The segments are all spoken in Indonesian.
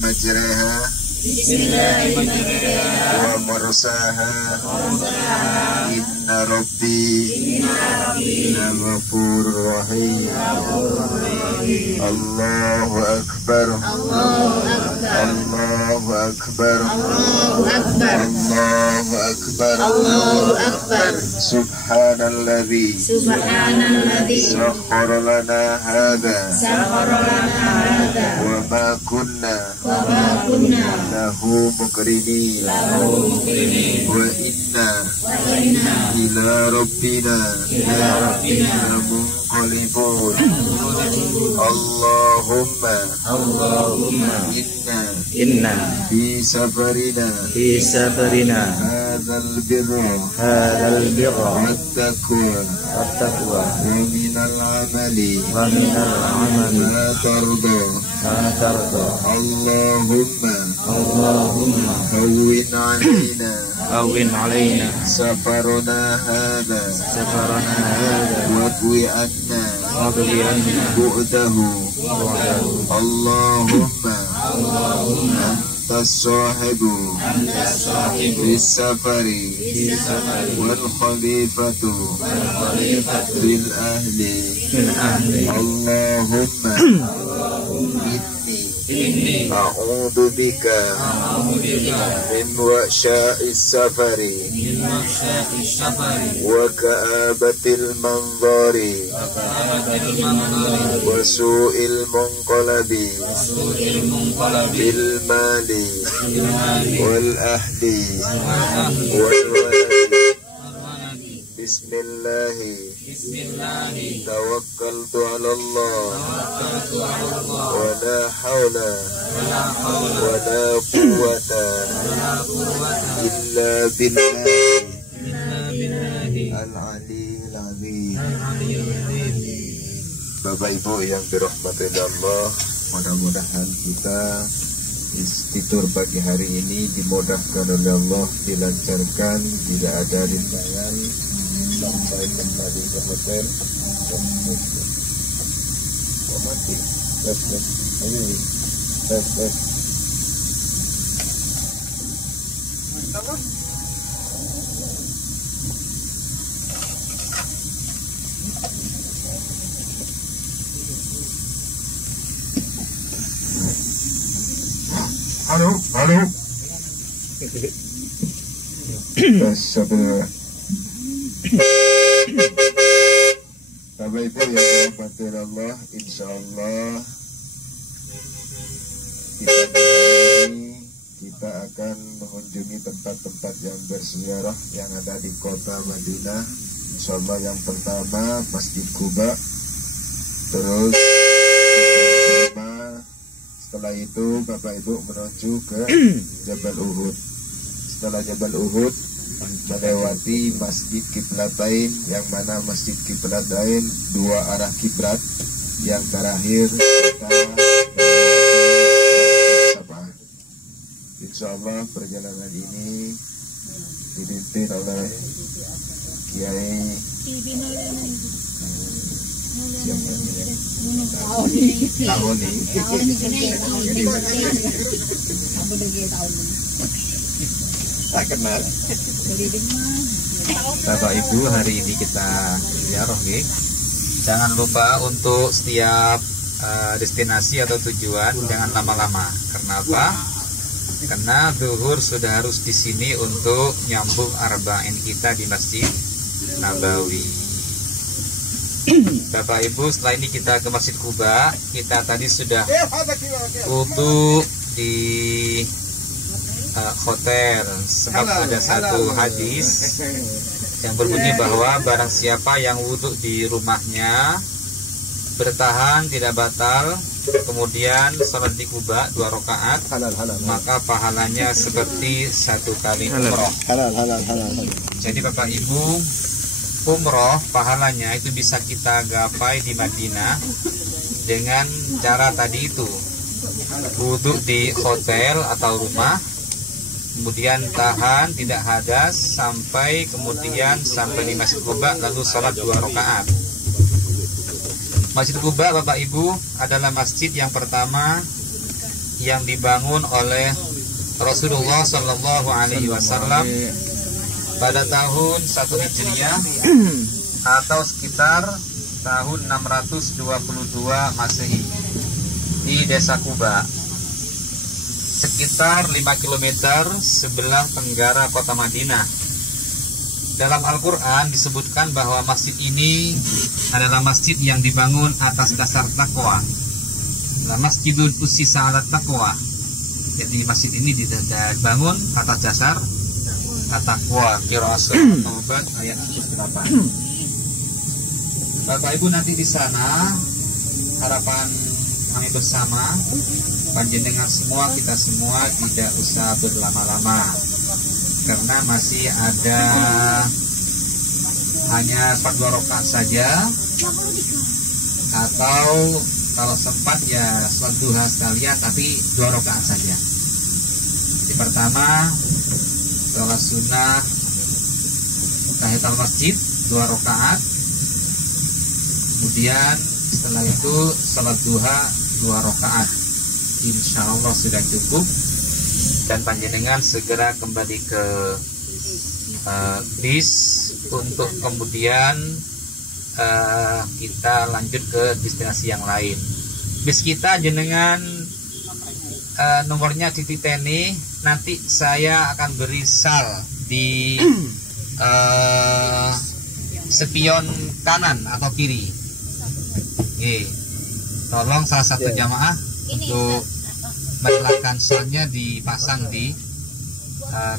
majraha wa mursaha inna rabbi laghafurur rahim. Allahu akbar, Allahu akbar, Allahu akbar, Allahu akbar. Subhanalladzi sakhkhara lana hadza wa ma kunna lahu muqrinin wa inna ila rabbina lamunqalibun. Allahumma inna fi safarina hadzal birra wat-taqwa wa minal amali ma tarda. Allahumma hawwin alaina safarana hadha wadwi anna bu'dahu. Allahumma anta sahibu bis safari wal khalifatu bil ahli. Allahumma inni a'udzu bika min wa'sya'is safari wa ka'abatil manzari wa su'il munqalabi bil mali wal ahli wal waladi. Bismillahi tawakkaltu ala Allah wa la hawla wa la quwwata illa billahi al-aliyyil azim. Bapak Ibu yang dirahmati Allah, mudah-mudahan kita istitur pagi hari ini dimudahkan oleh Allah, dilancarkan, tidak ada rintangan sampai kembali ke hotel. Mati. Halo. Bapak Ibu yang dirahmati Allah, insya Allah kita akan mengunjungi tempat-tempat yang bersejarah yang ada di kota Madinah. Insya Allah yang pertama Masjid Quba, terus setelah itu Bapak Ibu menuju ke Jabal Uhud. Setelah Jabal Uhud melewati Masjid Qiblatain, yang mana Masjid Qiblatain dua arah kiblat. Yang terakhir kita melewati insya Allah perjalanan ini dipimpin oleh Kiai Bapak Ibu, hari ini kita ziarah nggih. Jangan lupa untuk setiap destinasi atau tujuan jangan lama-lama. Karena apa? Karena zuhur sudah harus di sini untuk nyambung arba'in kita di Masjid Nabawi. Bapak Ibu, setelah ini kita ke Masjid Quba. Kita tadi sudah wudu di hotel, sebab ada satu hadis yang berbunyi bahwa barang siapa yang wudhu di rumahnya bertahan tidak batal, kemudian sholat di Quba 2 rakaat, maka pahalanya seperti 1 kali umroh. Jadi Bapak Ibu, umroh pahalanya itu bisa kita gapai di Madinah dengan cara tadi itu, wudhu di hotel atau rumah, kemudian tahan tidak hadas sampai di Masjid Quba, lalu sholat 2 rakaat. Masjid Quba Bapak Ibu adalah masjid yang pertama yang dibangun oleh Rasulullah Shallallahu Alaihi Wasallam pada tahun 1 Hijriah atau sekitar tahun 622 Masehi di Desa Kuba, sekitar 5 km sebelah tenggara kota Madinah. Dalam Al-Quran disebutkan bahwa masjid ini adalah masjid yang dibangun atas dasar takwa. Masjidul Ussisa 'ala Taqwa. Jadi masjid ini dibangun atas dasar takwa. Qiraat surat Taubat ayat 8. Bapak Ibu nanti di sana harapan kami bersama panjenengan semua, kita semua tidak usah berlama-lama karena masih ada hanya 4 rakaat saja, atau kalau sempat ya sholat duha sekalian tapi 2 rakaat saja. Yang pertama sholat sunnah tahiyatul masjid 2 rakaat. Kemudian setelah itu sholat duha 2 rakaat. Insya Allah sudah cukup. Dan panjenengan segera kembali ke bis untuk kemudian kita lanjut ke destinasi yang lain. Bis kita jenengan nomornya titik teni. Nanti saya akan beri sal di spion kanan atau kiri. Oke, tolong salah satu jamaah untuk meletakkan salnya dipasang di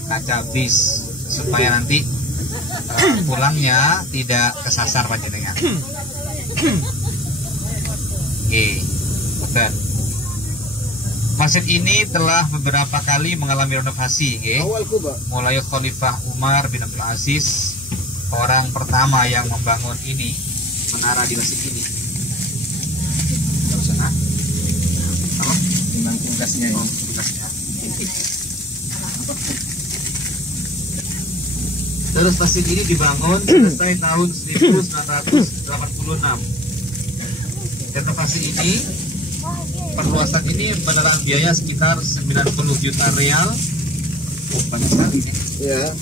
kaca bis supaya nanti pulangnya tidak kesasar panjenengan. Oke, betul. Masjid ini telah beberapa kali mengalami renovasi, mulai Khalifah Umar bin Abdul Aziz, orang pertama yang membangun ini, menara di masjid ini. Terus masjid ini dibangun selesai tahun 1986. Renovasi ini, perluasan ini menelan biaya sekitar 90 juta real. Banyak sekali ini. Ya.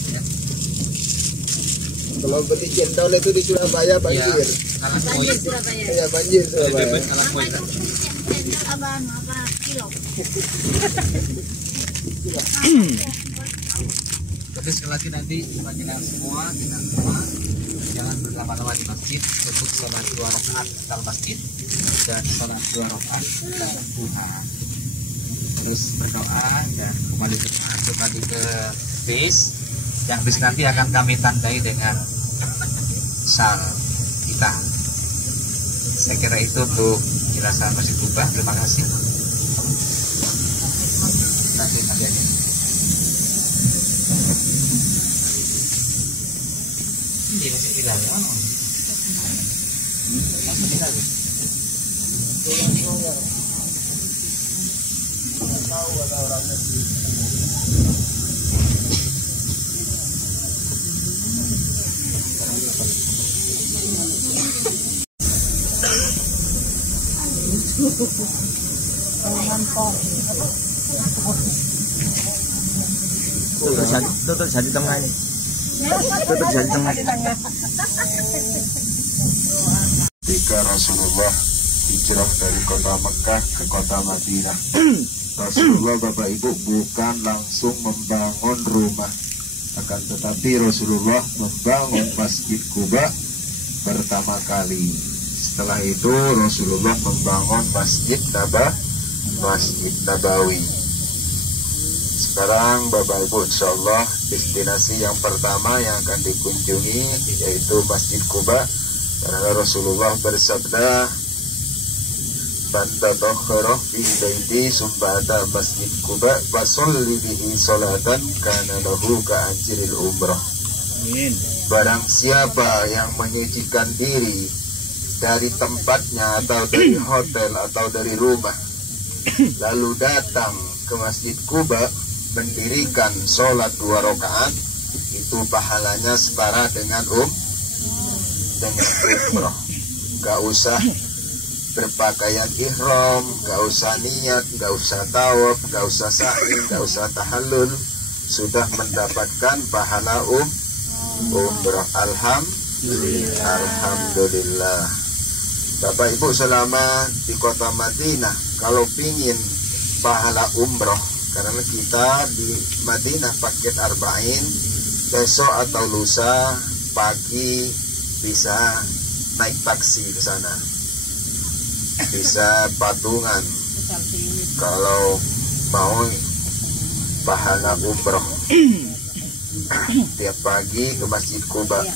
Kalau beli jendol itu di Surabaya banjir. Ya, banjir Surabaya. Ya, banjir Surabaya. Tapi sekali lagi nanti panjenengan semua, kita semua jangan berlama-lama di masjid untuk sholat 2 rakaat setelah masjid dan sholat 2 rakaat setelah duha. Terus berdoa dan kembali ke bis. Yang bis nanti akan kami tandai dengan sal kita. Saya kira itu untuk penjelasan Masjid Kuba. Terima kasih. Nanti aja. Ini masih di dalam. Masih di dalam. Tahu ada orangnya. Tutup jadi tengah ini. Tutup jadi tengah. Ketika Rasulullah hijrah dari kota Mekah ke kota Madinah, Rasulullah Bapak Ibu bukan langsung membangun rumah, akan tetapi Rasulullah membangun Masjid Kuba pertama kali. Setelah itu Rasulullah membangun Masjid Nabawi. Sekarang Bapak Ibu insyaallah destinasi yang pertama yang akan dikunjungi yaitu Masjid Kuba, karena Rasulullah bersabda, "Man tatakhara fi baiti sumbata Masjid Kuba wa sholli bihi sholatan kana lahu ka ajril umrah." Amin. Barang siapa yang menyucikan diri dari tempatnya atau dari hotel atau dari rumah, lalu datang ke Masjid Kuba mendirikan sholat 2 rakaat, itu pahalanya setara dengan umrah. Gak usah berpakaian ihram, gak usah niat, gak usah tawaf, gak usah sa'i, gak usah tahallul, sudah mendapatkan pahala umrah. Alhamdulillah. Bapak Ibu selama di kota Madinah, kalau pingin pahala umroh, karena kita di Madinah paket arba'in, besok atau lusa pagi bisa naik taksi ke sana, bisa patungan kalau mau pahala umroh. Tiap pagi ke Masjid Quba.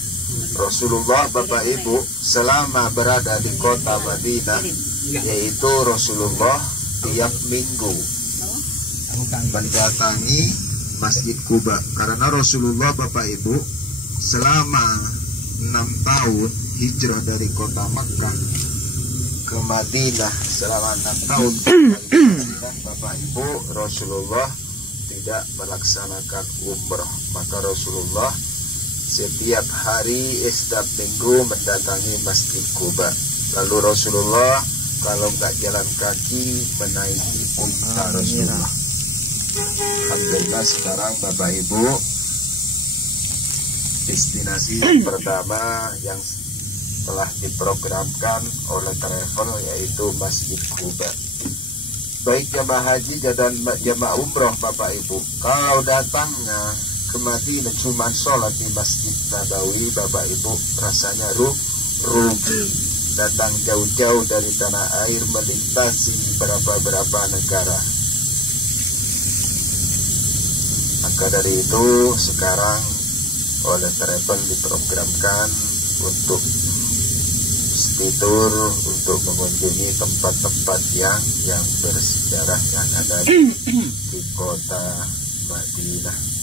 Rasulullah Bapak Ibu selama berada di kota Madinah, yaitu Rasulullah tiap minggu mendatangi Masjid Quba, karena Rasulullah Bapak Ibu selama 6 tahun hijrah dari kota Makkah ke Madinah, selama 6 tahun Bapak Ibu Rasulullah tidak melaksanakan umroh. Maka Rasulullah setiap hari, setiap minggu mendatangi Masjid Quba. Lalu Rasulullah kalau nggak jalan kaki menaiki unta Rasulullah. Alhamdulillah sekarang Bapak Ibu, destinasi pertama yang telah diprogramkan oleh travel yaitu Masjid Quba. Baik jamaah haji dan jamaah umroh Bapak Ibu, kalau datangnya ke Madinah cuma sholat di Masjid Nabawi, Bapak Ibu rasanya rugi. Datang jauh-jauh dari tanah air melintasi berapa negara. Maka dari itu sekarang oleh travel diprogramkan untuk tur, untuk mengunjungi tempat-tempat yang bersejarah yang ada di kota Madinah.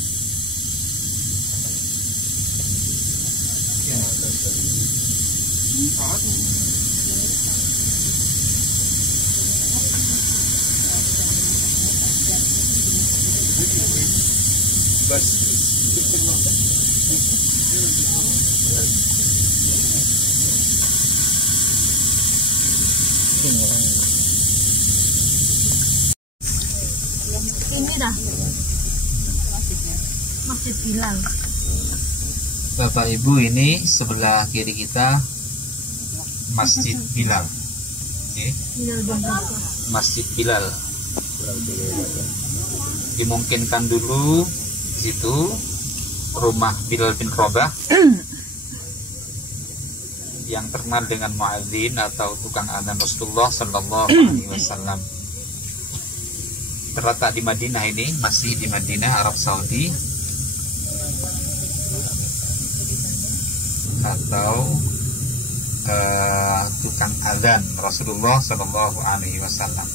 Ini dah Masjid Bilal. Bapak Ibu, ini sebelah kiri kita Masjid Bilal. Okay. Masjid Bilal. Dimungkinkan dulu di situ rumah Bilal bin Rabah yang terkenal dengan muadzin atau tukang adzan Rasulullah Sallallahu Alaihi Wasallam. Terletak di Madinah, ini masih di Madinah, Arab Saudi, atau tukang adzan Rasulullah Sallallahu Alaihi Wasallam.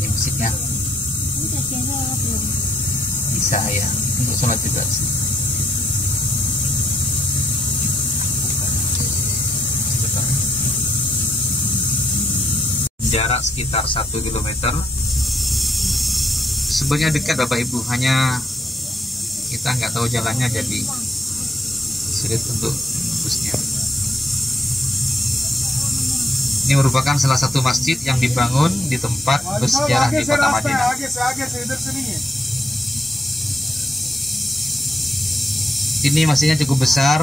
Ini musiknya bisa ya untuk sholat juga. Jarak sekitar 1 km. Sebenarnya dekat Bapak Ibu, hanya kita nggak tahu jalannya jadi sulit untuk busnya. Ini merupakan salah satu masjid yang dibangun di tempat bersejarah di kota Madinah. Ini masjidnya cukup besar,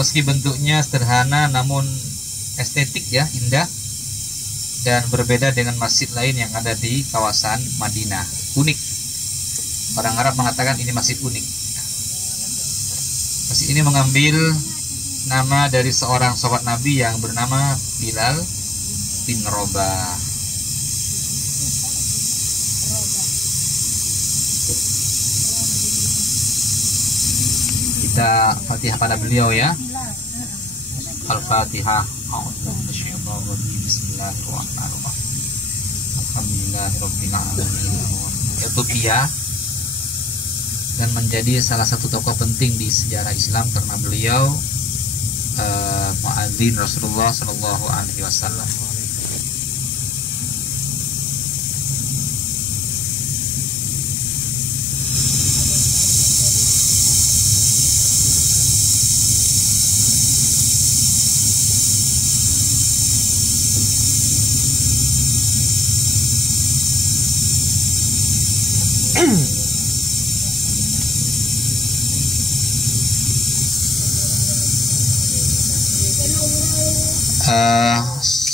meski bentuknya sederhana namun estetik ya, indah, dan berbeda dengan masjid lain yang ada di kawasan Madinah. Unik. Orang Arab mengatakan ini masjid unik. Masjid ini mengambil nama dari seorang sahabat Nabi yang bernama Bilal bin Rabah. Kita Fatihah pada beliau ya. Al-Fatihah. Bismillahirrahmanirrahim. Alhamdulillahirabbil alamin. Ethiopia, dan menjadi salah satu tokoh penting di sejarah Islam karena beliau muadzin Rasulullah Shallallahu Alaihi Wasallam.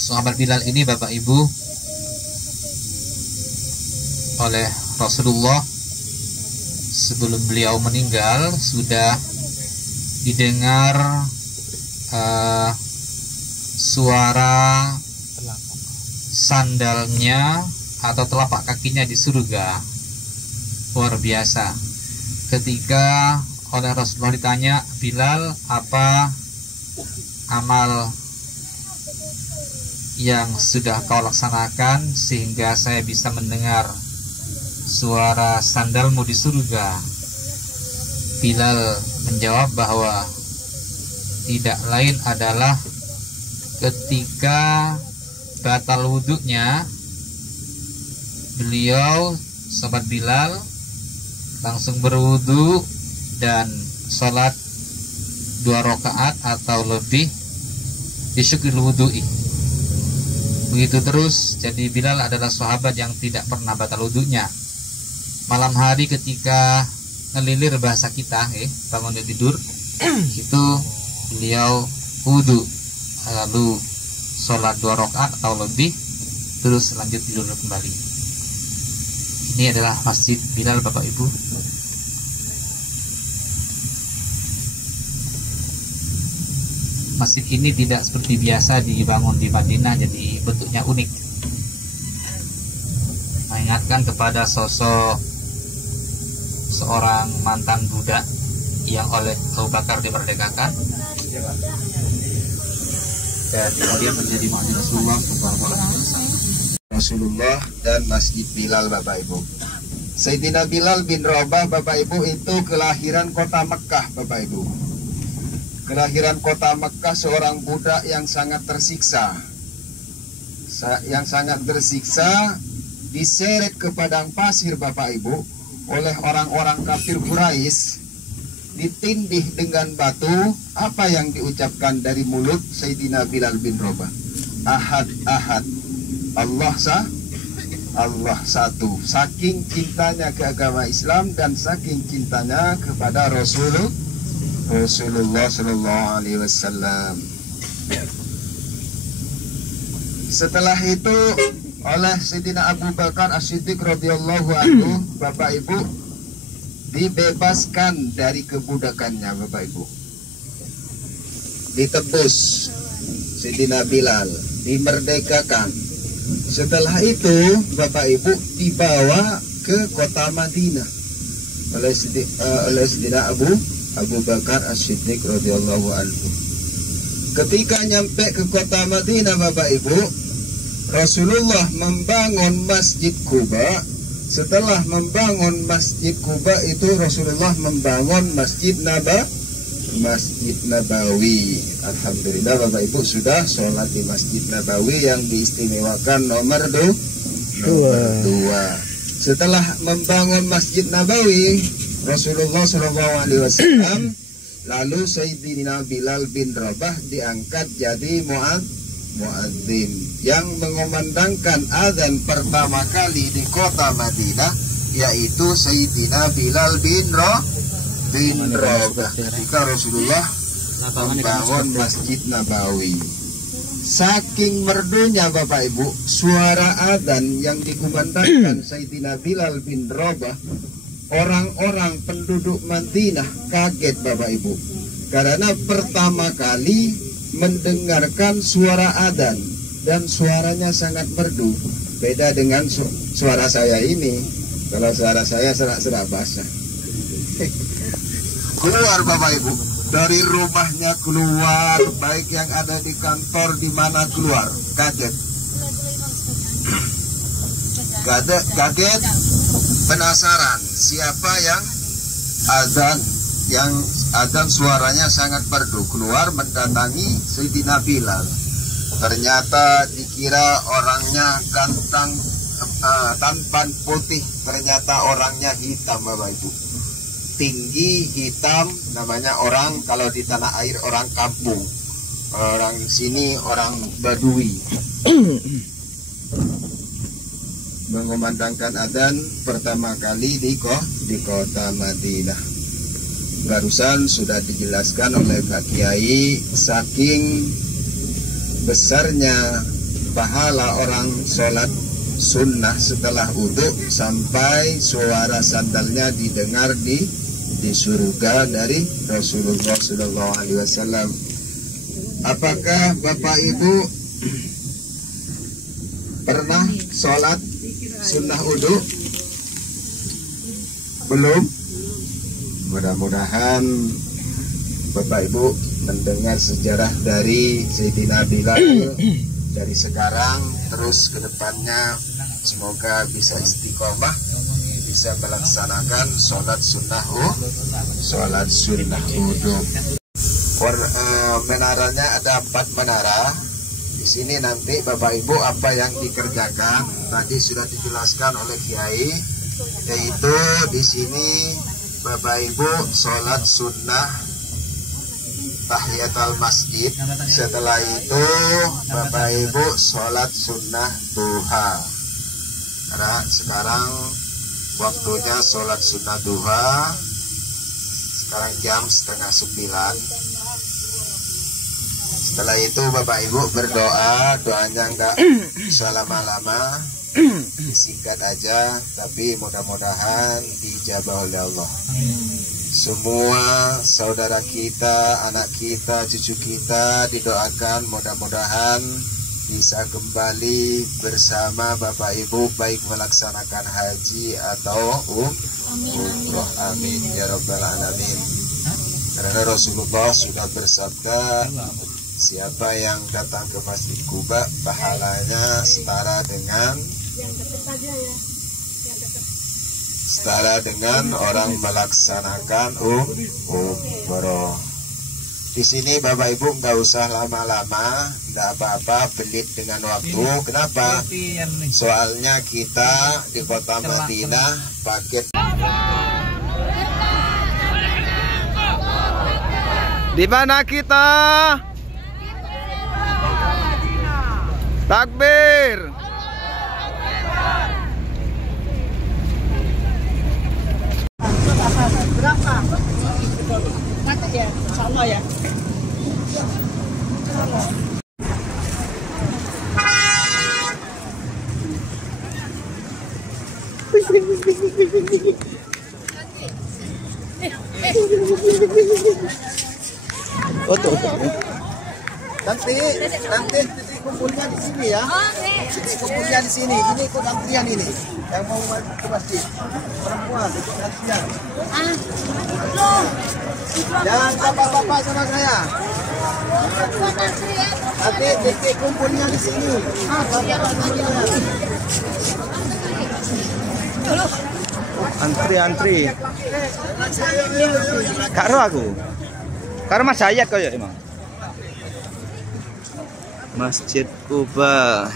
Sahabat Bilal ini Bapak Ibu oleh Rasulullah sebelum beliau meninggal sudah didengar suara sandalnya atau telapak kakinya di surga. Luar biasa. Ketika oleh Rasulullah ditanya, Bilal, apa amal yang sudah kau laksanakan sehingga saya bisa mendengar suara sandalmu di surga? Bilal menjawab bahwa tidak lain adalah ketika batal wudhunya, beliau, sahabat Bilal, langsung berwudhu dan sholat 2 rakaat atau lebih di syukril wudhu'i. Begitu terus, jadi Bilal adalah sahabat yang tidak pernah batal wudhunya. Malam hari ketika ngelilir bahasa kita, bangun dari tidur, itu beliau wudhu, lalu sholat 2 rakaat atau lebih, terus lanjut tidur kembali. Ini adalah Masjid Bilal, Bapak Ibu. Masjid ini tidak seperti biasa dibangun di Madinah, jadi bentuknya unik, mengingatkan kepada sosok seorang mantan budak yang oleh Abu Bakar dimerdekakan dan kemudian menjadi Masjid Rasulullah dan Masjid Bilal, Bapak Ibu. Sayyidina Bilal bin Rabah, Bapak Ibu, itu kelahiran kota Mekah, Bapak Ibu. Kelahiran kota Mekah, seorang budak yang sangat tersiksa, diseret ke padang pasir, Bapak Ibu, oleh orang-orang kafir Quraisy, ditindih dengan batu. Apa yang diucapkan dari mulut Sayyidina Bilal bin Rabah? Ahad, ahad, Allah satu. Saking cintanya ke agama Islam dan saking cintanya kepada Rasulullah Sallallahu Alaihi Wasallam. Setelah itu oleh Sayyidina Abu Bakar As-Siddiq radhiyallahu anhu, Bapak Ibu, dibebaskan dari kebudakannya, Bapak Ibu. Ditebus Sayyidina Bilal, dimerdekakan. Setelah itu, Bapak Ibu, dibawa ke kota Madinah oleh Sayyidina Abu Bakar As-Siddiq radhiyallahu anhu. Ketika nyampe ke kota Madinah, Bapak Ibu, Rasulullah membangun Masjid Quba. Setelah membangun Masjid Quba itu, Rasulullah membangun Masjid Nabawi. Alhamdulillah, Bapak Ibu, sudah sholat di Masjid Nabawi yang diistimewakan nomor 2. Setelah membangun Masjid Nabawi, Rasulullah SAW, lalu Sayyidina Bilal bin Rabah diangkat jadi muadzin yang mengumandangkan azan pertama kali di kota Madinah, yaitu Sayyidina Bilal bin Rabah ketika Rasulullah membangun Masjid Nabawi. Saking merdunya, Bapak Ibu, suara azan yang dikumandangkan Sayyidina Bilal bin Rabah, orang-orang penduduk Madinah kaget, Bapak Ibu, karena pertama kali mendengarkan suara adzan dan suaranya sangat merdu. Beda dengan suara saya ini. Kalau suara saya serak-serak basah. Keluar, Bapak Ibu, dari rumahnya keluar, baik yang ada di kantor di mana keluar, kaget, penasaran siapa yang azan suaranya sangat merdu. Keluar mendatangi Sayyidina Bilal. Ternyata dikira orangnya ganteng, tampan putih, ternyata orangnya hitam, Bapak Ibu. Tinggi, hitam, namanya orang kalau di tanah air orang kampung. Orang sini orang Badui. mengumandangkan adzan pertama kali di kota Madinah. Barusan sudah dijelaskan oleh Pak Kiai, saking besarnya pahala orang sholat sunnah setelah wudhu sampai suara sandalnya didengar di surga dari Rasulullah SAW. Apakah Bapak Ibu pernah sholat sunnah wudhu? Belum? Mudah-mudahan Bapak Ibu mendengar sejarah dari Sayyidina Bilal dari sekarang terus ke depannya, semoga bisa istiqomah, bisa melaksanakan sholat sunnah wudhu. Menaranya ada 4 menara. Di sini nanti Bapak Ibu apa yang dikerjakan tadi sudah dijelaskan oleh Kiai, yaitu di sini Bapak Ibu sholat sunnah tahiyatul masjid. Setelah itu Bapak Ibu sholat sunnah duha. Karena sekarang waktunya sholat sunnah duha. Sekarang jam 8:30. Setelah itu Bapak Ibu berdoa, doanya enggak usah lama-lama, disingkat aja, tapi mudah-mudahan dijabah oleh Allah. Semua saudara kita, anak kita, cucu kita didoakan mudah-mudahan bisa kembali bersama Bapak Ibu, baik melaksanakan haji atau umroh. Amin ya rabbal alamin. Karena Rasulullah sudah bersabda, siapa yang datang ke Masjid Kuba pahalanya setara dengan orang melaksanakan umroh. Di sini Bapak Ibu nggak usah lama-lama, nggak apa-apa, pelit dengan waktu. Kenapa? Soalnya kita di kota Madinah paket. Di mana kita? Takbir. Berapa? Nanti ya, sama ya. Oh tuh. Nanti titik kumpulnya di sini ya. Titik kumpulnya di sini. Ini ikut antrian ini. Yang mau ke masjid. Perempuan ikut antrian. Jangan bapak-bapak sama saya. Nanti titik kumpulnya di sini. Antri. Karo aku. Karo Mas Hayat kaya emang. Masjid Kuba.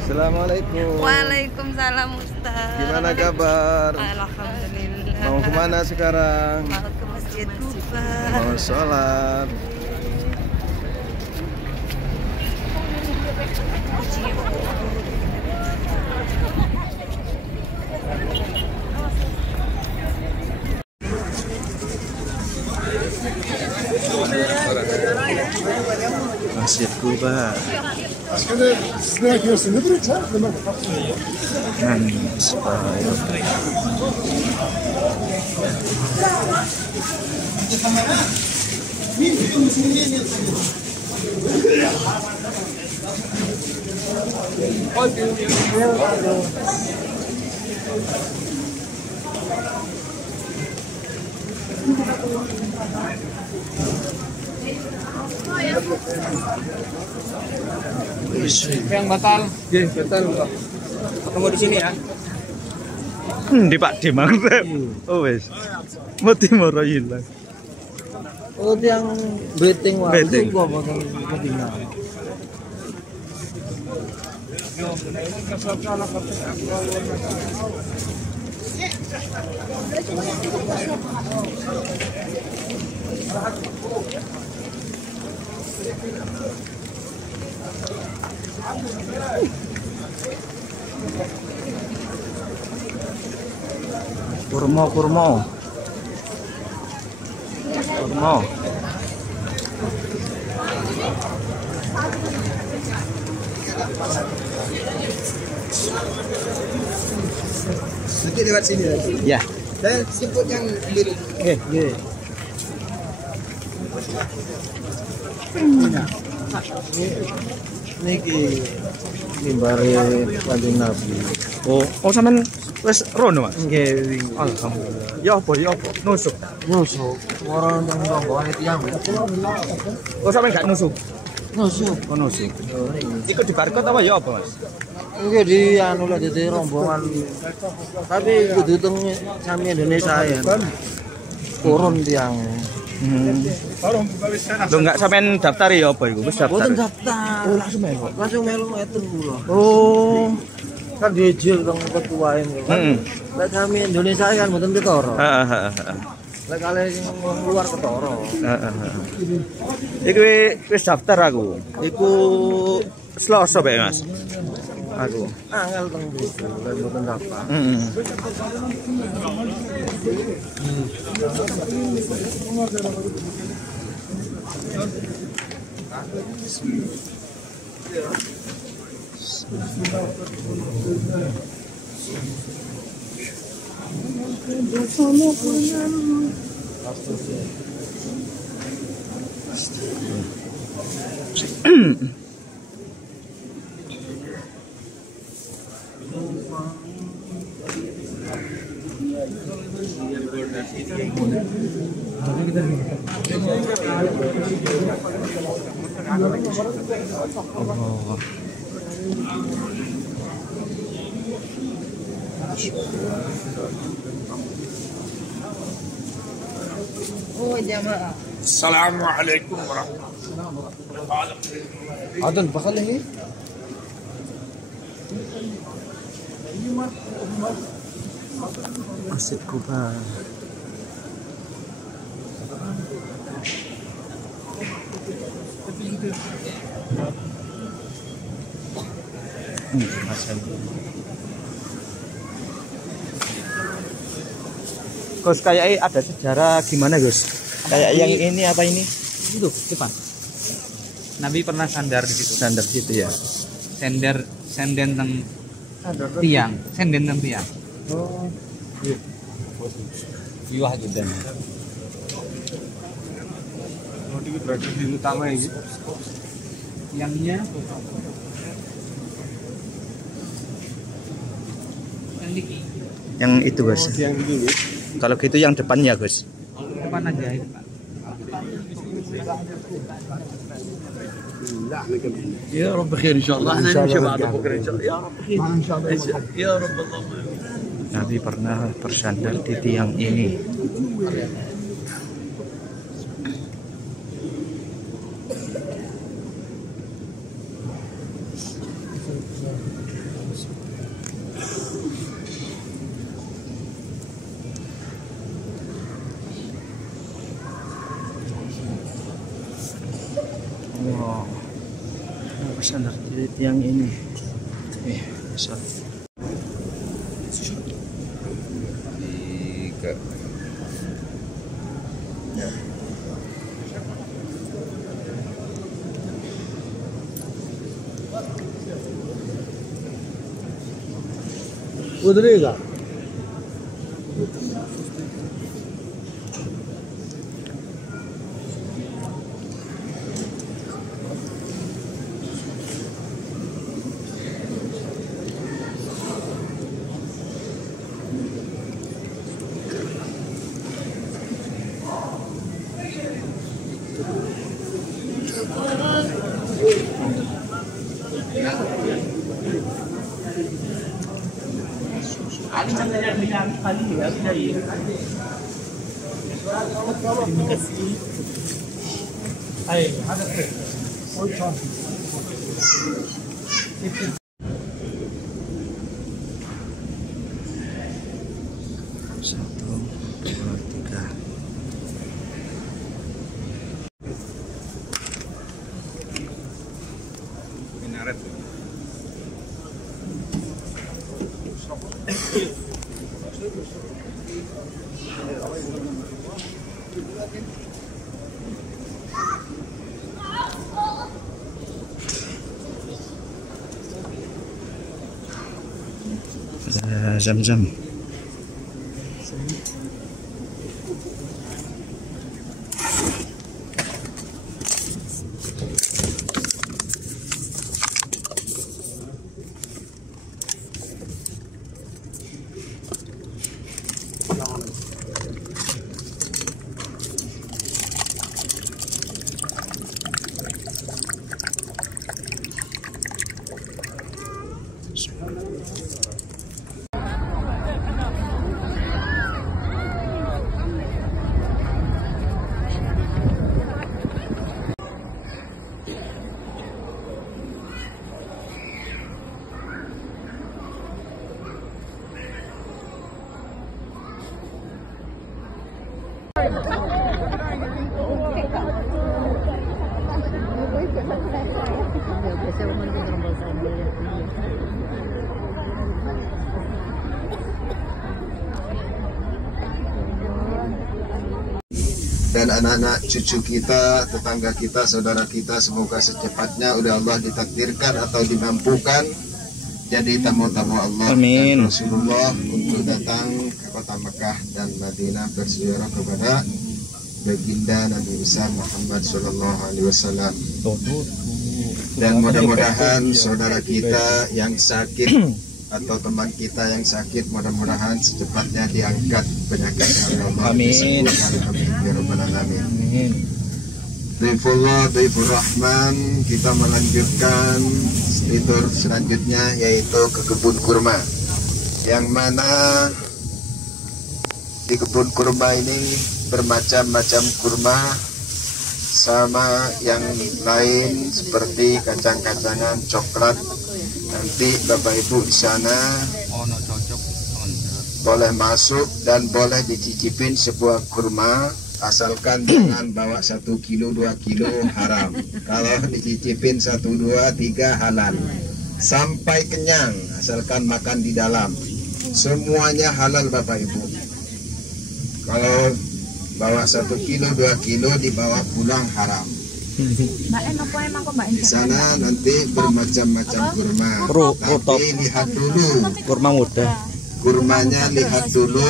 Assalamualaikum. Waalaikumsalam Ustaz. Gimana kabar? Alhamdulillah. Mau kemana sekarang? Mau ke Masjid Kuba. Mau sholat. Masjid Kuba. Yang batal. Iya, betul. Ketemu di sini ya. Di Pak Dimang. Oh wes. Mau timur hilang. Oh, yang betting wah. Betting. Gua bakal ketinggalan. Kurma. Nanti lewat sini. Ya. Dan simput yang biru. Oke. Niki mimbare Kanjeng Nabi. Oh sampean wis rono, Mas? Nggih, Alhamdulillah. Ya apa? Nusuk. nusuk. Ora nang rombongan tiyang. Oh sampean gak nusuk? Nusuk. Oh nusuk. Ikut di barcode apa ya apa, Mas? Nggih di anu lah dadi rombongan. Tapi kudu teng sami Indonesia ya. Turun tiyang. Lo nggak sampean daftar ya apa iku? Wis daftar. Boten daftar. Oh langsung melu. Langsung melu ngeten kula. Oh. Kan diijil teng ketua ini kan. Lek sami Indonesia kan boten ketara. Heeh. Lek kali luar ketara. Iku wis daftar aku. Iku Selasa bae, Mas. Aku. Angel teng desa lek boten daftar. Assalamualaikum warahmatullahi wabarakatuh. Adon bakal ini. Masjid Kuba. Gus, kayak ada sejarah gimana, Gus? Kayak yang ini apa ini? Itu depan. Nabi pernah sandar di situ. Sandar gitu ya. Senden teng tiang. Oh. Iya gitu. Ini berada di utama ini. Tiangnya Yang itu, Gus. Yang ini. Kalau gitu yang depannya, Gus. depan aja itu, Pak. يا رب خير ان شاء الله احنا نمشي بعد بكره ان شاء الله يا رب خير ان شاء الله يا رب اللهم Nabi pernah bersandar di tiang ini. Wow, bersandar di tiang ini. Bisa. ودريقه Air Zam-Zam. Dan anak-anak cucu kita, tetangga kita, saudara kita, semoga secepatnya udah Allah ditakdirkan atau dimampukan jadi tamu-tamu Allah Amin. dan Rasulullah untuk datang ke kota Mekah dan Madinah berziarah kepada baginda Nabi besar Muhammad Sallallahu Alaihi Wasallam. Dan mudah-mudahan saudara kita yang sakit atau teman kita yang sakit, mudah-mudahan secepatnya diangkat penyakitnya oleh Allah. Amin. Amin ya rabbal alamin. Amin. Dhaifullah, Dhaifur Rahman, kita melanjutkan tidur selanjutnya yaitu ke kebun kurma. Yang mana di kebun kurma ini bermacam-macam kurma, sama yang lain seperti kacang-kacangan, coklat. Nanti Bapak Ibu di sana boleh masuk dan boleh dicicipin sebuah kurma, asalkan jangan bawa 1 kilo 2 kilo haram. Kalau dicicipin 1, 2, 3 halal sampai kenyang, asalkan makan di dalam, semuanya halal Bapak Ibu. Kalau bawa 1 kilo 2 kilo dibawa pulang haram. Di sana nanti bermacam-macam kurma, tapi lihat dulu Kurma muda. kurmanya, lihat dulu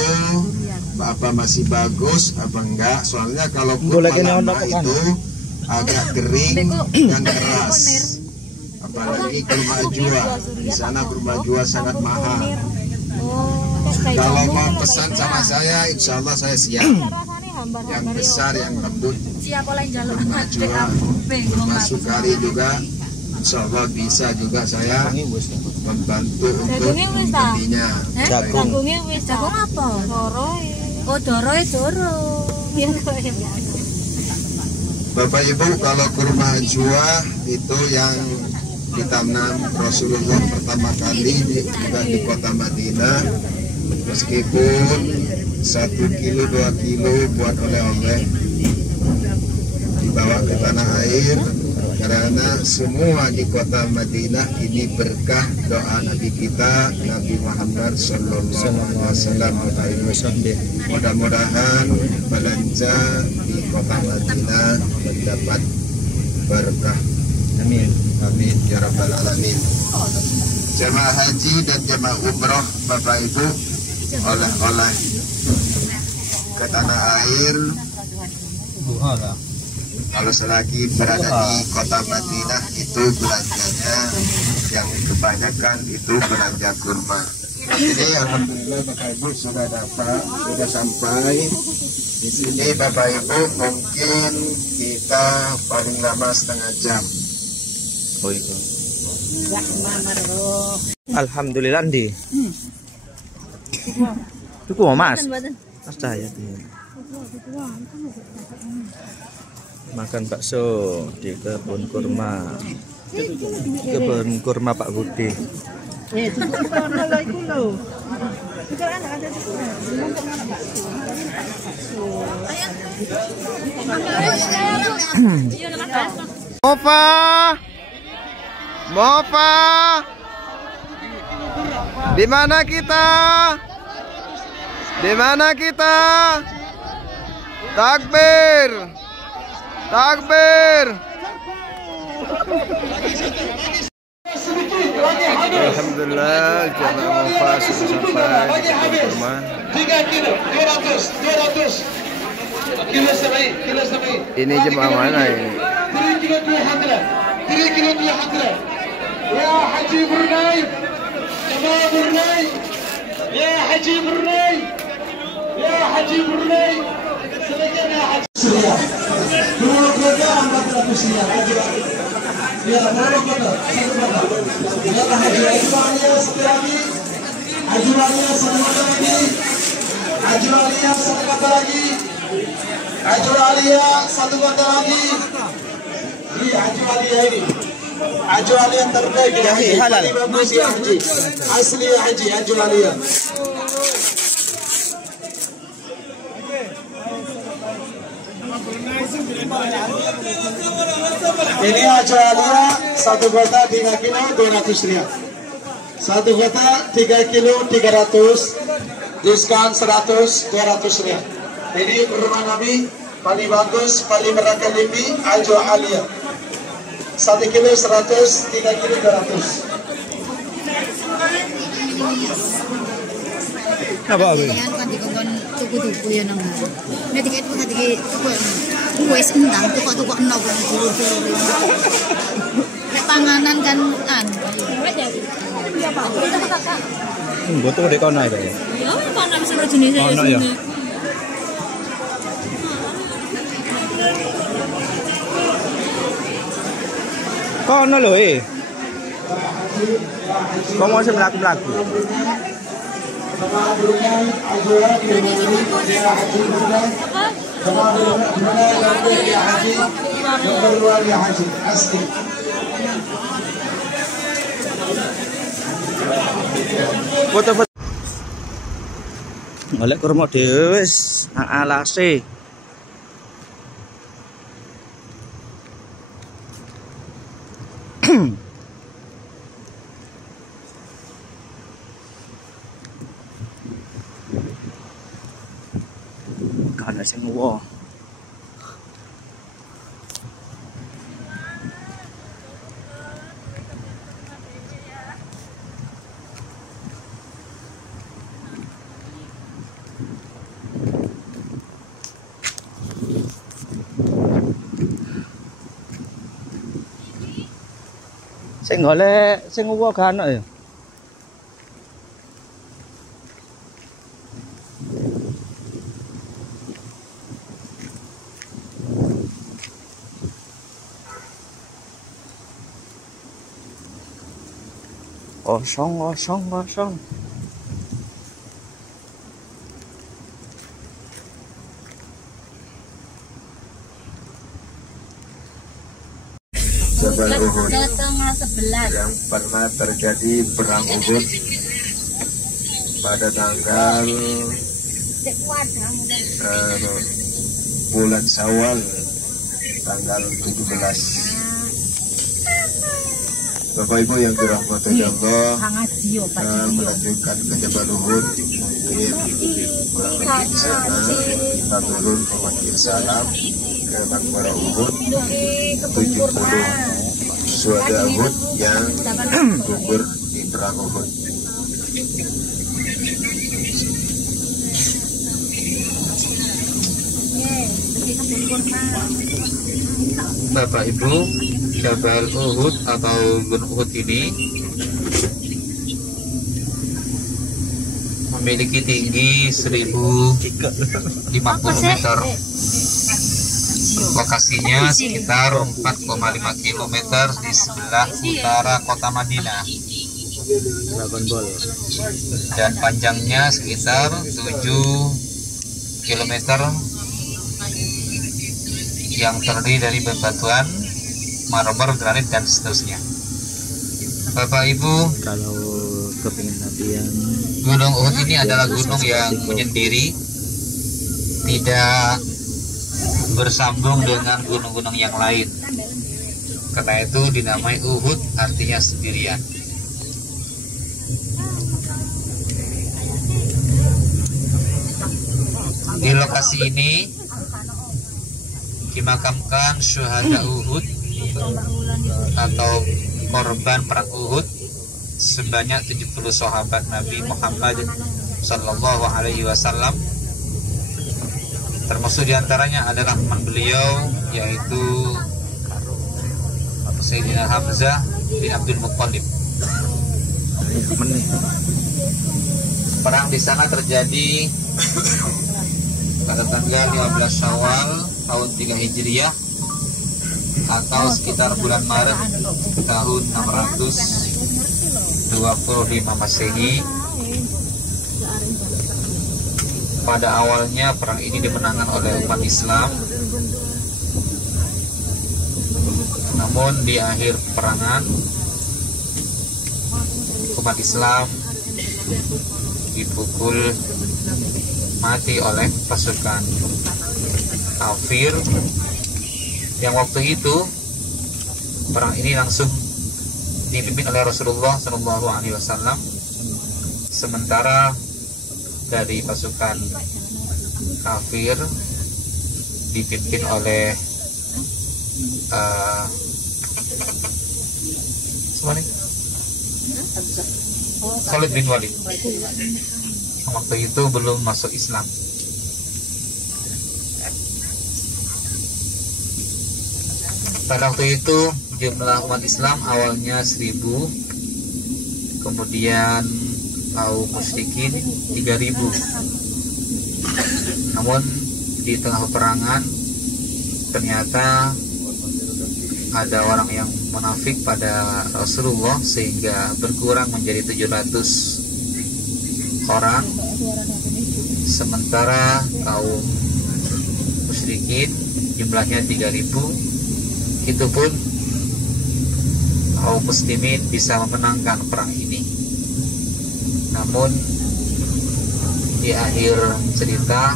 apa masih bagus apa enggak. Soalnya kalau kurma lama itu agak kering dan keras, apalagi kurma ajwa. Di sana kurma ajwa sangat mahal. Kalau mau pesan sama saya, insya Allah saya siap. Yang besar, yang lembut, kurma ajwa, kurma sukari juga, insya Allah bisa juga saya membantu untuk membelinya. Jagung. Jagung apa? Doro. Oh, doro. Bapak Ibu, kalau kurma ajwa itu yang ditanam Rasulullah pertama kali di kota Madinah, meskipun 1 kilo 2 kilo buat oleh-oleh dibawa ke tanah air, karena semua di kota Madinah ini berkah doa Nabi kita Nabi Muhammad Sallallahu Alaihi Wasallam. Mudah-mudahan belanja di kota Madinah mendapat berkah. Amin. Amin ya rabbal alamin. Jemaah haji dan jemaah umroh Bapak Ibu, oleh-oleh ke tanah air kalau selagi berada di kota Madinah itu belanjanya yang kebanyakan itu belanja kurma. Jadi alhamdulillah Bapak Ibu sudah dapat, sudah sampai di sini Bapak Ibu. Mungkin kita paling lama setengah jam. Oh itu. Alhamdulillah Andi. Itu Mas. Mas Cahaya. Makan bakso di kebun kurma. Kebun kurma Pak Budi. Mofa, di mana kita? Di mana kita? Takbir, takbir. Alhamdulillah jamaah Mufas sudah sampai di rumah. 3 kilo 200 kilo 70 Ini jemaah mana ini? 3 kilo 200 ya Haji Brunei jemaah Brunei ya Haji Brunei silakan ya Haji Surya 2 kilo 400 ya berapa kota ya Haji Alia sekali lagi Haji Alia satu kata lagi Haji Alia satu kata lagi Haji Alia satu kata lagi ini Haji Alia ini Haji Alia terbaik ya Haji halal bagus ya Haji asli ya Haji Alia ini Haji Alia satu kota 3 kilo 200 rial satu kota 3 kilo 300 diskon 100 200 rial ini rumah Nabi paling bagus paling merakalimi Haji Alia 1 kilo 100 3 kilo 200 Apa aku? Yan kan dikon tuku-tuku ya nang. Nek tiket ku tadi tuku wis endang tuku-tuku enog kan dulur-dulur. Nek panganan kan Butuh dek kono itu. Ya kono bisa jenis Kono ya. Kono lho Kok mau sebelaku-belaku? Foto-foto. Golek kurma dhewe wis alase. Kana sing wo. Sing golek sing wo gak ana ya. Kosong. Jabal Uhud tengah 11. yang pernah terjadi perang Uhud pada tanggal bulan Syawal tanggal 17. Bapak Ibu yang dirahmati Allah, melanjutkan ke Jabal Uhud, mungkin kurang lebih di sana kita turun memanggil salam ke Makbara Uhud 70 syuhada Uhud yang gugur di perang Uhud. Bapak Ibu, Jabal Uhud atau Gunung Uhud ini memiliki tinggi 1050 meter. Lokasinya sekitar 4,5 km di sebelah utara kota Madinah. Dan panjangnya sekitar 7 km yang terdiri dari bebatuan, marmer, granit, dan seterusnya. Bapak Ibu, Kalau kepingin latihan Gunung Uhud ini adalah gunung yang menyendiri, tidak bersambung dengan gunung-gunung yang lain. Karena itu dinamai Uhud, artinya sendirian. Di lokasi ini dimakamkan syuhada Uhud atau korban perang Uhud sebanyak 70 sahabat Nabi Muhammad Sallallahu Alaihi Wasallam. Termasuk diantaranya adalah teman beliau, yaitu Sayyidina Hamzah bin Abdul Muttalib. Perang di sana terjadi pada tanggal 15 Syawal tahun 3 Hijriah atau sekitar bulan Maret tahun 625 Masehi. Pada awalnya perang ini dimenangkan oleh umat Islam, namun di akhir peperangan umat Islam dipukul mati oleh pasukan kafir, yang waktu itu perang ini langsung dipimpin oleh Rasulullah Shallallahu Alaihi Wasallam, sementara dari pasukan kafir dipimpin oleh Khalid bin Walid. Waktu itu belum masuk Islam. Pada waktu itu jumlah umat Islam awalnya 1000, kemudian kaum musyrikin 3000. Namun di tengah peperangan ternyata ada orang yang munafik pada Rasulullah sehingga berkurang menjadi 700 orang, sementara kaum musyrikin jumlahnya 3000. Itu pun kaum muslimin bisa memenangkan perang ini. Namun di akhir cerita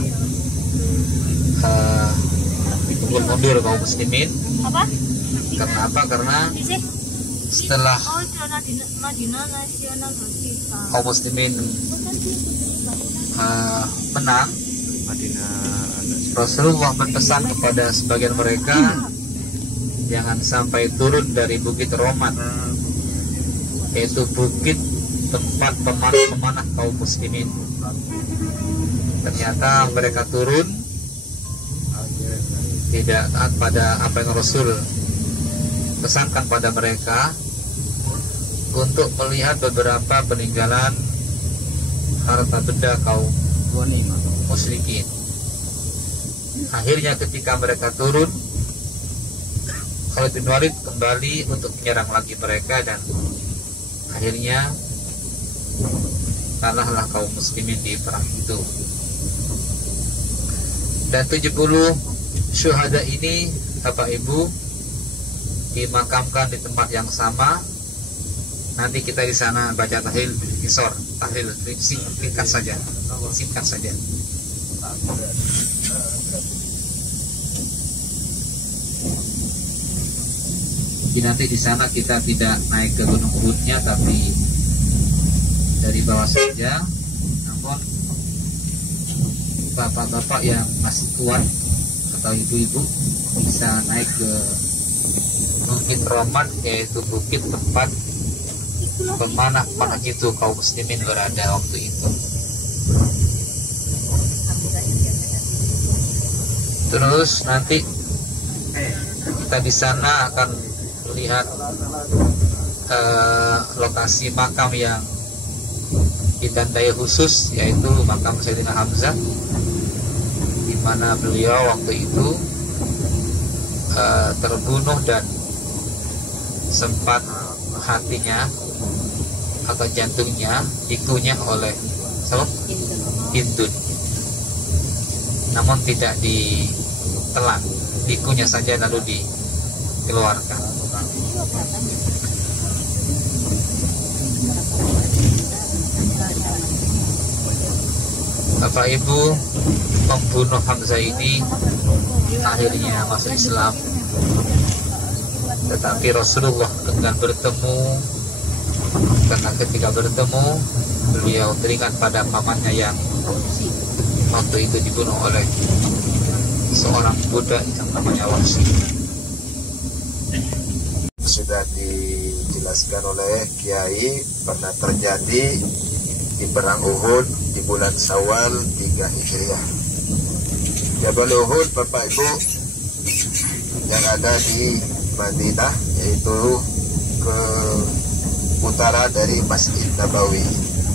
dipukul mundur kaum muslimin. Karena apa? Karena setelah kaum muslimin menang, Rasulullah berpesan kepada sebagian mereka jangan sampai turun dari Bukit Roman, yaitu bukit tempat pemanah kaum muslimin. Ternyata mereka turun, tidak taat pada apa yang Rasul pesankan pada mereka untuk melihat beberapa peninggalan harta benda kaum musyrikin. Akhirnya ketika mereka turun, Khalid bin Walid kembali untuk menyerang lagi mereka, dan akhirnya kalahlah kaum muslimin di perang itu. Dan 70 syuhada ini, Bapak Ibu, dimakamkan di tempat yang sama. Nanti kita di sana baca tahlil isor, tahlil singkat saja. Jadi nanti di sana kita tidak naik ke Gunung Uhudnya, tapi dari bawah saja. Namun bapak-bapak yang masih kuat atau ibu-ibu bisa naik ke Bukit Roman, yaitu bukit tempat pemanah itu kaum muslimin berada waktu itu. Terus nanti kita di sana akan melihat lokasi makam yang ditandai khusus, yaitu makam Sayyidina Hamzah, di mana beliau waktu itu terbunuh dan sempat hatinya atau jantungnya dikunyah oleh Hindun, namun tidak ditelan, dikunyah saja lalu dikeluarkan. Bapak Ibu, pembunuh Hamzah ini akhirnya masuk Islam, tetapi Rasulullah enggan bertemu, karena ketika bertemu beliau teringat pada pamannya yang waktu itu dibunuh oleh seorang budak yang namanya Wahsy. sudah dijelaskan oleh Kiai, pernah terjadi di perang Uhud di bulan Syawal 3 Hijriah. Jabal Uhud Bapak Ibu yang ada di Madinah, yaitu ke utara dari Masjid Nabawi.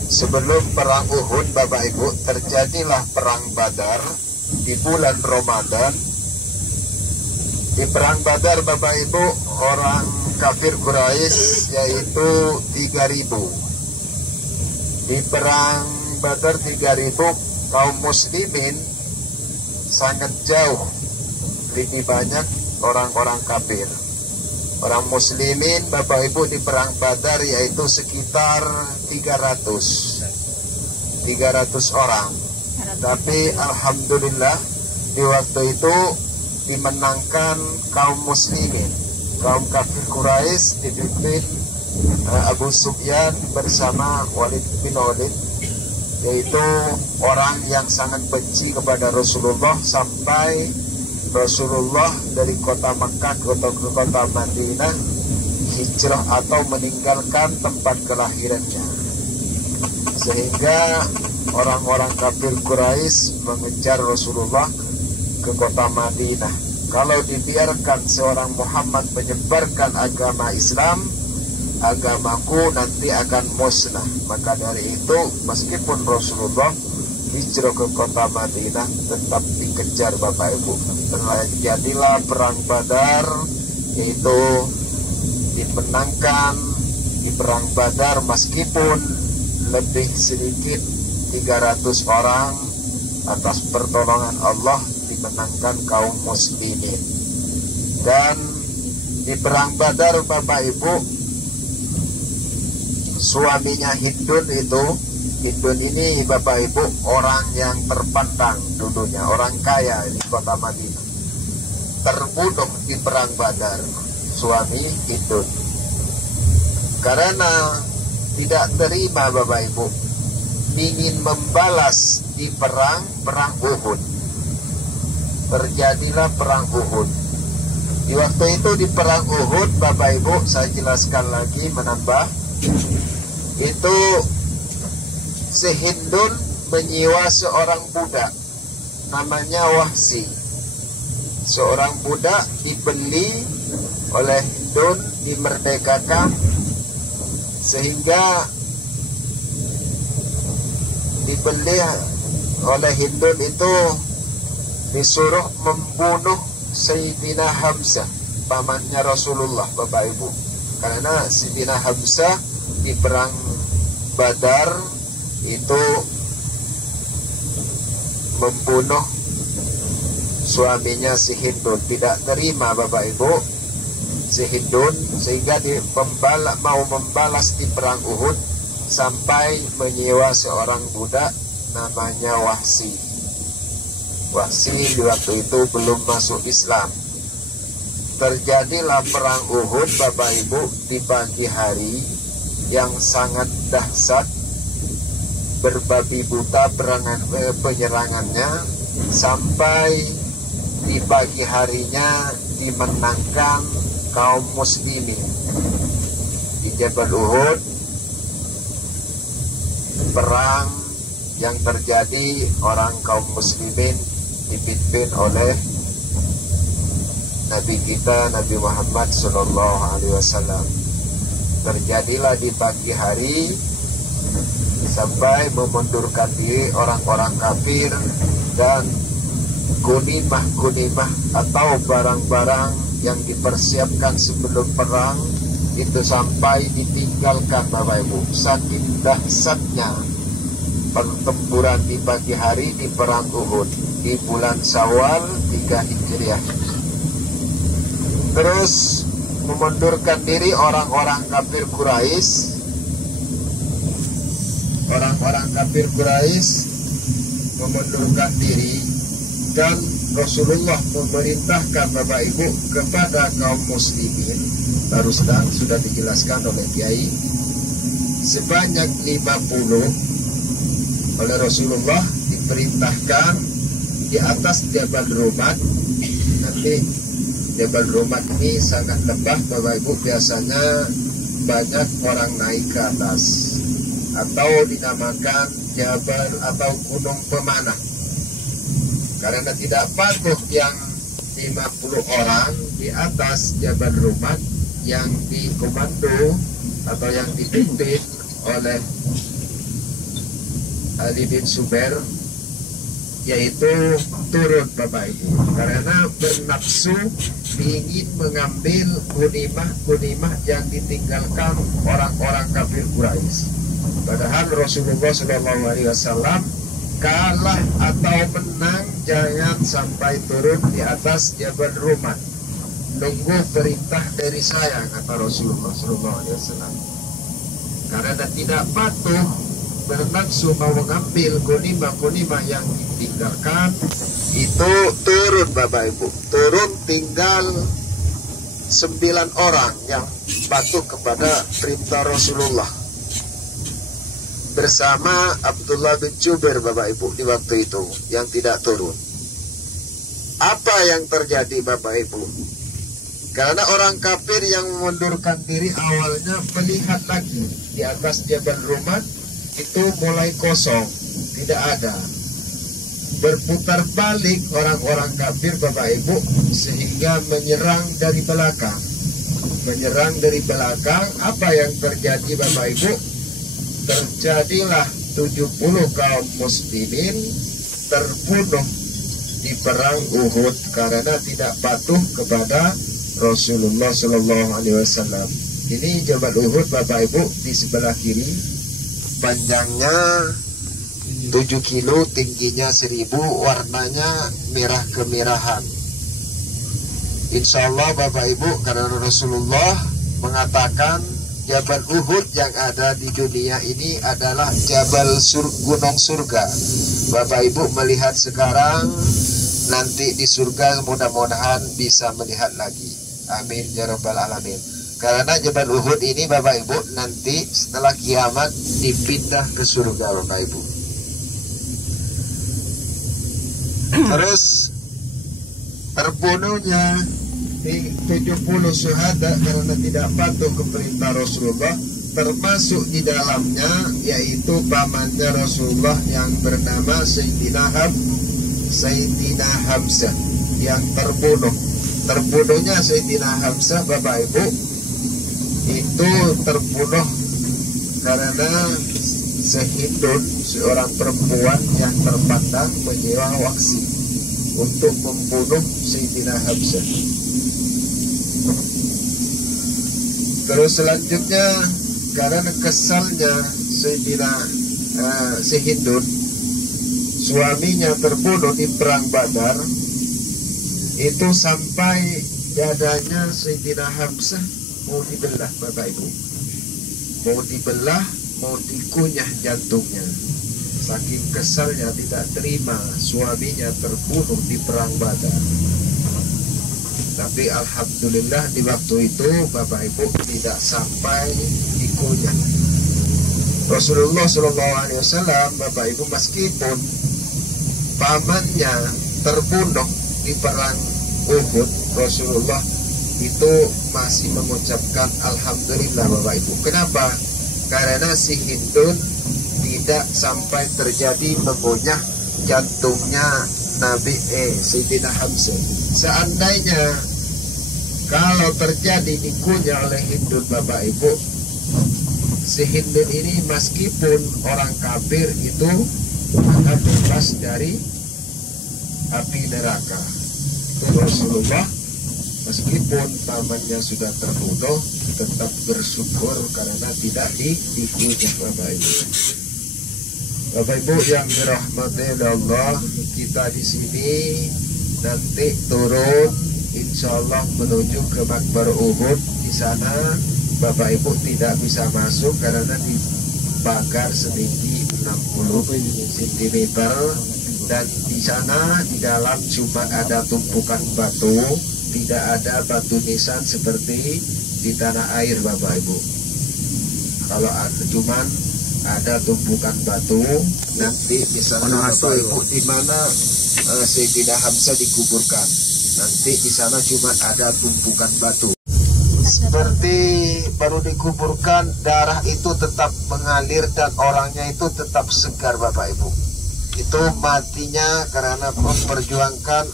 Sebelum perang Uhud Bapak Ibu, terjadilah perang Badar di bulan Ramadan. Di perang Badar Bapak Ibu, orang kafir Quraisy yaitu 3.000. Di perang Badar 3.000, kaum muslimin sangat jauh lebih banyak orang-orang kafir. Orang muslimin Bapak Ibu di perang Badar yaitu sekitar 300 orang. Tapi alhamdulillah di waktu itu dimenangkan kaum muslimin. Kaum kafir Quraisy dipimpin Abu Sufyan bersama Walid bin Walid, yaitu orang yang sangat benci kepada Rasulullah, sampai Rasulullah dari kota Makkah ke kota Madinah hijrah atau meninggalkan tempat kelahirannya, sehingga orang-orang kafir Quraisy mengejar Rasulullah ke kota Madinah. Kalau dibiarkan seorang Muhammad menyebarkan agama Islam, agamaku nanti akan musnah. Maka dari itu, meskipun Rasulullah hijrah ke kota Madinah, tetap dikejar Bapak Ibu. Terjadilah perang Badar, yaitu dimenangkan di perang Badar meskipun lebih sedikit 300 orang, atas pertolongan Allah dimenangkan kaum muslimin. Dan di perang Badar Bapak Ibu, suaminya Hindun ini Bapak Ibu orang yang terpandang dulunya, orang kaya di kota Madinah, terbunuh di perang Badar, suami Hindun, karena tidak terima Bapak Ibu, ingin membalas di perang Uhud. Terjadilah perang Uhud. Di waktu itu di perang Uhud Bapak Ibu, saya jelaskan lagi menambah, itu si Hindun menyewa seorang budak namanya Wahsy. Seorang budak dibeli oleh Hindun, dimerdekakan, sehingga dibeli oleh Hindun itu disuruh membunuh Sayyidina Hamzah, pamannya Rasulullah Bapak Ibu. Karena Sayyidina Hamzah di perang Badar itu membunuh suaminya si Hindun. Tidak terima Bapak Ibu si Hindun, sehingga mau membalas di perang Uhud, sampai menyewa seorang budak namanya Wahsy. Wahsy di waktu itu belum masuk Islam. Terjadilah perang Uhud Bapak Ibu di pagi hari yang sangat dahsyat, berbabi buta penyerangannya, sampai di pagi harinya dimenangkan kaum muslimin. Di Jabal Uhud, perang yang terjadi, orang kaum muslimin dipimpin oleh Nabi kita Nabi Muhammad SAW. Terjadilah di pagi hari sampai memundurkan diri orang-orang kafir, dan gunimah atau barang-barang yang dipersiapkan sebelum perang itu sampai ditinggalkan Bapak Ibu. Saking dahsyatnya pertempuran di pagi hari di perang Uhud di bulan Syawal 3 Hijriah. Terus memundurkan diri orang-orang kafir Quraisy. Orang-orang kafir Quraisy memundurkan diri, dan Rasulullah memerintahkan Bapak Ibu kepada kaum muslimin, baru sudah dijelaskan oleh Kiai, sebanyak 50 oleh Rasulullah diperintahkan di atas Jabal Rumat. Nanti Jabal Rumat ini sangat lembah Bapak Ibu, biasanya banyak orang naik ke atas, atau dinamakan Jabal atau Gunung Pemanah, karena tidak patuh yang 50 orang di atas Jabal Rumat yang dikomando atau yang dipimpin oleh Ali bin Zubair, yaitu turun Bapak Ibu, karena bernafsu ingin mengambil gunimah yang ditinggalkan orang-orang kafir Quraisy. Padahal Rasulullah SAW kalah atau menang jangan sampai turun di atas Jabal Rumat. Nunggu perintah dari saya, kata Rasulullah SAW. Karena tidak patuh, bernafsu mau mengambil gunimah yang ditinggalkan, itu turun Bapak Ibu. Turun tinggal 9 orang yang patuh kepada perintah Rasulullah, bersama Abdullah bin Jubair Bapak Ibu di waktu itu yang tidak turun. Apa yang terjadi Bapak Ibu? Karena orang kafir yang mengundurkan diri awalnya melihat lagi di atas Jabal Rumat itu mulai kosong, tidak ada. Berputar balik orang-orang kafir Bapak Ibu, sehingga menyerang dari belakang. Menyerang dari belakang, apa yang terjadi Bapak Ibu? Terjadilah 70 kaum muslimin terbunuh di perang Uhud karena tidak patuh kepada Rasulullah SAW. Ini Jabal Uhud Bapak Ibu di sebelah kiri, panjangnya 7 kilo, tingginya 1000, warnanya merah kemerahan. Insya Allah Bapak Ibu, karena Rasulullah mengatakan Jabal Uhud yang ada di dunia ini adalah gunung surga. Bapak Ibu melihat sekarang, nanti di surga mudah-mudahan bisa melihat lagi. Amin ya rabbal alamin. Karena Jabal Uhud ini Bapak Ibu nanti setelah kiamat dipindah ke surga Bapak Ibu. Terus terbunuhnya 70 syuhada karena tidak patuh ke perintah Rasulullah, termasuk di dalamnya yaitu pamannya Rasulullah yang bernama Sayyidina Hamzah yang terbunuh. Terbunuhnya Sayyidina Hamzah Bapak Ibu itu terbunuh karena Sehindun, seorang perempuan yang terpandang, menyewa waksi untuk membunuh Sayyidina Hamzah. Terus selanjutnya karena kesalnya Sayyidina Sehindun, suaminya terbunuh di perang Badar, itu sampai dadanya Sayyidina Hamzah mau dibelah Bapak Ibu, mau dibelah, mau dikunyah jantungnya. Saking kesalnya tidak terima suaminya terbunuh di perang Badar. Tapi alhamdulillah di waktu itu Bapak Ibu tidak sampai dikunyah. Rasulullah SAW Bapak Ibu meskipun pamannya terbunuh di perang Uhud, Rasulullah itu masih mengucapkan alhamdulillah Bapak Ibu. Kenapa? Karena si Hindun tidak sampai terjadi mengunyah jantungnya Nabi Sayyidina Hamzah. Seandainya kalau terjadi dikunyah oleh Hindun Bapak Ibu, si Hindun ini meskipun orang kafir itu akan bebas dari api neraka. Itu Rasulullah meskipun pamannya sudah terbunuh tetap bersyukur karena tidak dikunyah Bapak Ibu. Bapak Ibu yang dirahmati Allah, kita di sini nanti turun insya Allah menuju ke Makbar Uhud. Di sana Bapak Ibu tidak bisa masuk karena dibakar setinggi 60 cm, dan di sana di dalam cuma ada tumpukan batu, tidak ada batu nisan seperti di tanah air Bapak Ibu. Kalau ada cuman ada tumpukan batu, nanti di sana Bapak Ibu di mana Sayyidina Hamzah dikuburkan. Nanti di sana cuma ada tumpukan batu. Seperti baru dikuburkan, darah itu tetap mengalir dan orangnya itu tetap segar Bapak Ibu. Itu matinya karena memperjuangkan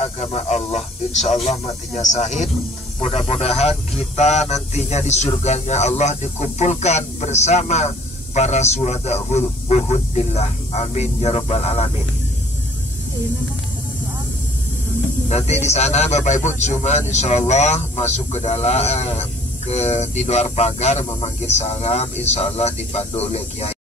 agama Allah. Insya Allah matinya syahid. Mudah-mudahan kita nantinya di surganya Allah dikumpulkan bersama para syuhada Uhudillah. Amin ya rabbal alamin. Nanti di sana Bapak Ibu cuma insya Allah masuk ke dalam di luar pagar memanggil salam, insya Allah dipandu oleh kiai.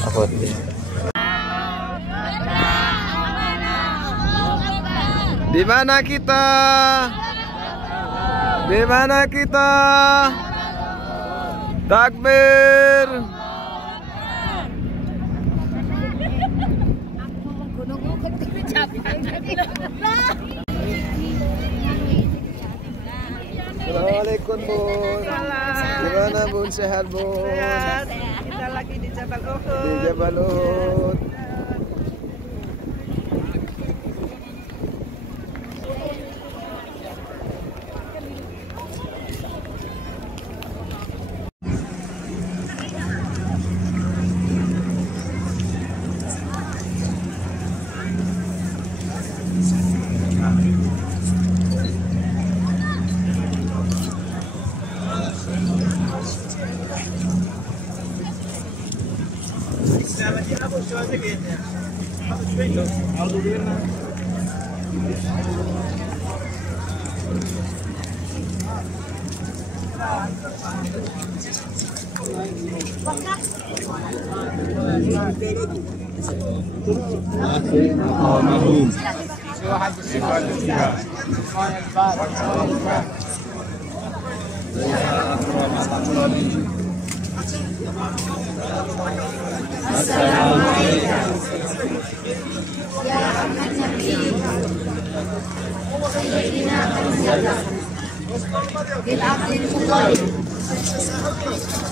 Apa itu? Di mana kita? Di mana kita? Takbir. Assalamualaikum Bun. Gimana Bun, sehat Bun? Sehat. Kita lagi di Jabal Uhud. Di Jabal Uhud.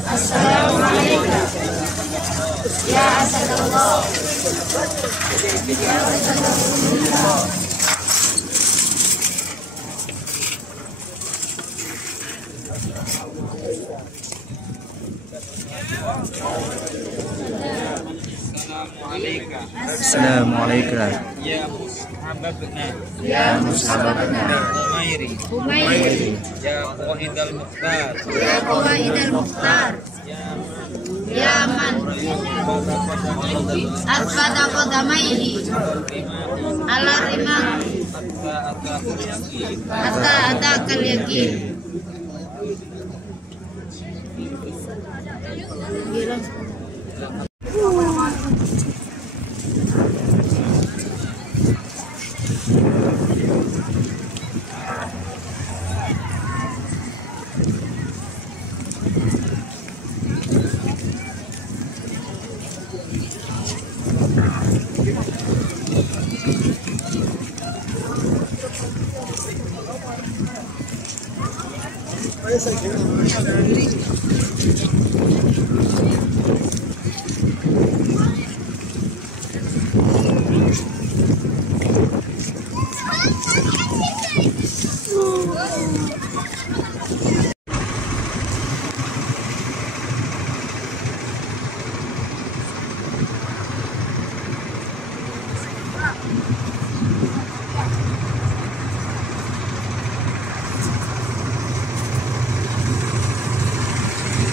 Assalamualaikum ya Asadullah. Assalamualaikum. Ya mushababna. Ya mushababna. Umairi. Ya Wahidal Mukhtar. Ya Wahidal Mukhtar. Ya man asfada qadamaihi ala rimah hatta atakal yakin.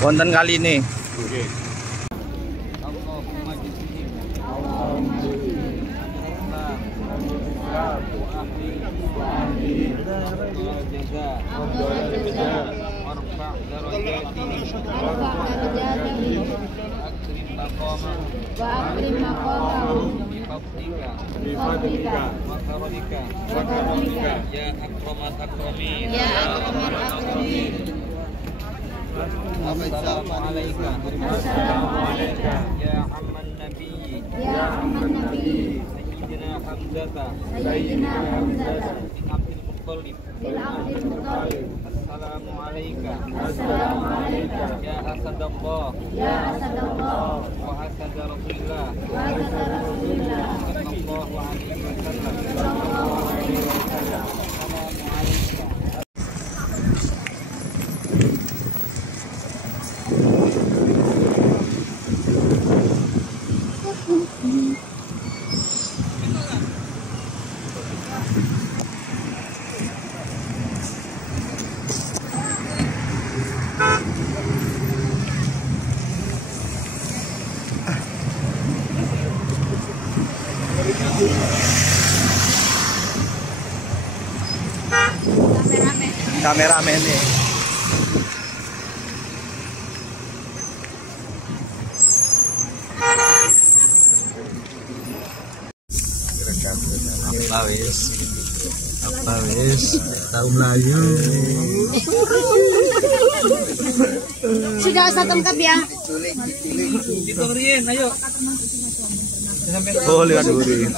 Konten kali ini. Assalamualaikum ya amman nabi sayyidina Hamzah bin Abdul Muttalib Assalamualaikum ya asadallah wa asad rasulillah sallallahu alaihi wasallam. Kameramen nih. Apa wis tahu Melayu. Sudah satu lengkap ya. Diturun, ayo. Oh, lihat dulu.